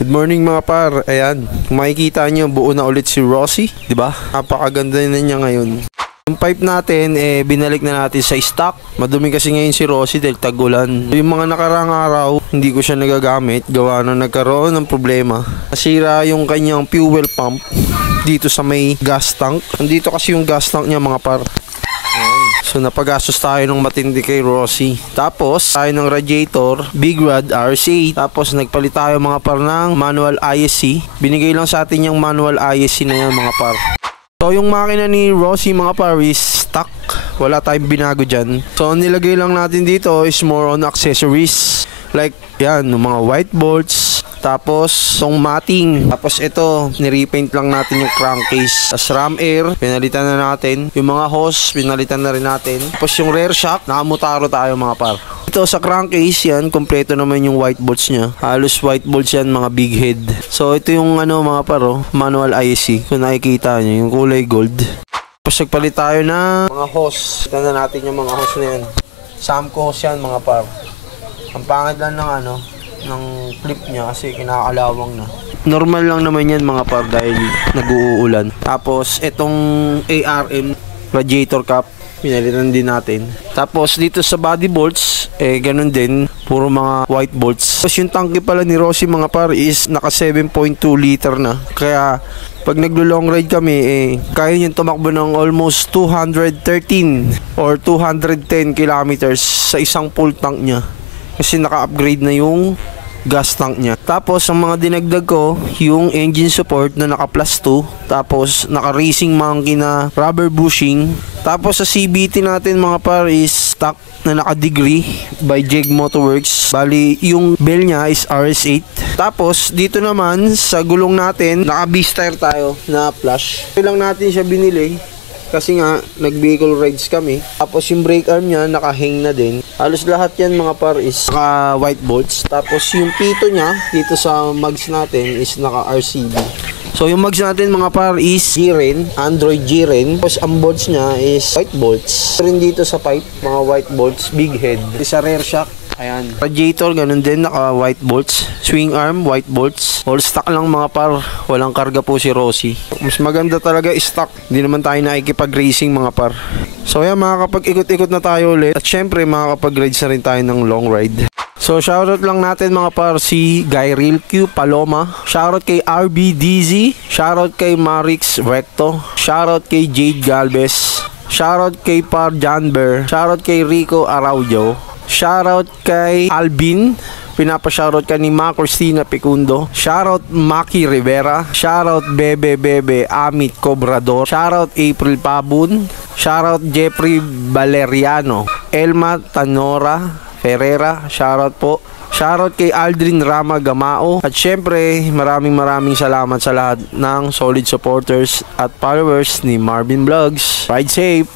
Good morning mga par. Ayan, kung makikita nyo, buo na ulit si Rossi, di ba? Napakaganda na niya ngayon. Yung pipe natin, binalik na natin sa stock. Madumi kasi ngayon si Rossi dahil tag-ulan. Yung mga nakarang araw, hindi ko siya nagagamit. Gawa na nagkaroon ng problema. Nasira yung kanyang fuel pump dito sa may gas tank. Nandito kasi yung gas tank niya mga par. So napagastos tayo ng matindi kay Rossi. Tapos tayo ng radiator, Big Rod RC. Tapos nagpalit tayo mga par ng manual ISC. Binigay lang sa atin yung manual ISC na yan mga par. So yung makina ni Rossi mga par is stock. Wala tayong binago dyan. So nilagay lang natin dito is more on accessories. Like yan, mga white bolts. Tapos yung matting. Tapos ito, nirepaint lang natin yung crankcase. Tapos ram air, pinalitan na natin. Yung mga hose, pinalitan na rin natin. Tapos yung rear shock, nakamutaro tayo mga par. Ito sa crankcase yan, kompleto naman yung white bolts nya. Halos white bolts yan, mga big head. So ito yung mga par, manual IC. Kung nakikita nyo, yung kulay gold. Tapos nagpalit tayo na mga hose. Kita na natin yung mga hose na yan. Samco hose yan mga par. Ang pangit lang ng clip niya kasi kinakalawang na. Normal lang naman yan mga par dahil nag-uulan. Tapos itong ARM radiator cap, pinalitan din natin. Tapos dito sa body bolts, ganun din, puro mga white bolts. Tapos yung tangke pala ni Rossi mga par is naka 7.2 liter na. Kaya pag naglo-long ride kami, kaya nyo tumakbo ng almost 213 or 210 kilometers sa isang full tank nya. Kasi naka-upgrade na yung gas tank niya. Tapos ang mga dinagdag ko, yung engine support na naka plus 2. Tapos naka racing monkey na rubber bushing. Tapos sa CBT natin mga par is stock na naka degree by Jeg Motorworks. Bali yung bell niya is RS8. Tapos dito naman sa gulong natin, naka B-Star tayo na flash. Ito lang natin siya binili. Kasi nga, nag-vehicle rides kami. Tapos yung brake arm niya, naka-hang na din. Halos lahat yan mga par is naka-white bolts. Tapos yung pito niya, dito sa mugs natin, is naka-RCB. So yung mugs natin mga par is G-Ren, Android G-Ren. Tapos ang bolts niya is white bolts. Rin dito sa pipe, mga white bolts, big head. Sa rear shock, ayan. Radiator, ganun din, naka white bolts. Swing arm, white bolts. All stock lang mga par. Walang karga po si Rossi. Mas maganda talaga stock. Hindi naman tayo nakikipag-racing mga par. So yan, makakapag-ikot-ikot na tayo ulit. At syempre, makakapag-rides na rin tayo ng long ride. So shoutout lang natin mga par si Gyril Q Paloma. Shoutout kay RBDZ. Shoutout kay Marix Recto. Shoutout kay Jade Galvez. Shoutout kay Par Janber. Shoutout kay Rico Araujo. Shoutout kay Alvin. Pinapa-shoutout ka ni Ma Cristina Picundo. Shoutout Maki Rivera. Shoutout Bebe Amit Cobrador. Shoutout April Pabun. Shoutout Jeffrey Valeriano. Elma Tanora Ferreira. Shoutout po. Shoutout kay Aldrin Rama Gamao. At syempre, maraming salamat sa lahat ng solid supporters at followers ni Marvin Vlogs. Ride safe!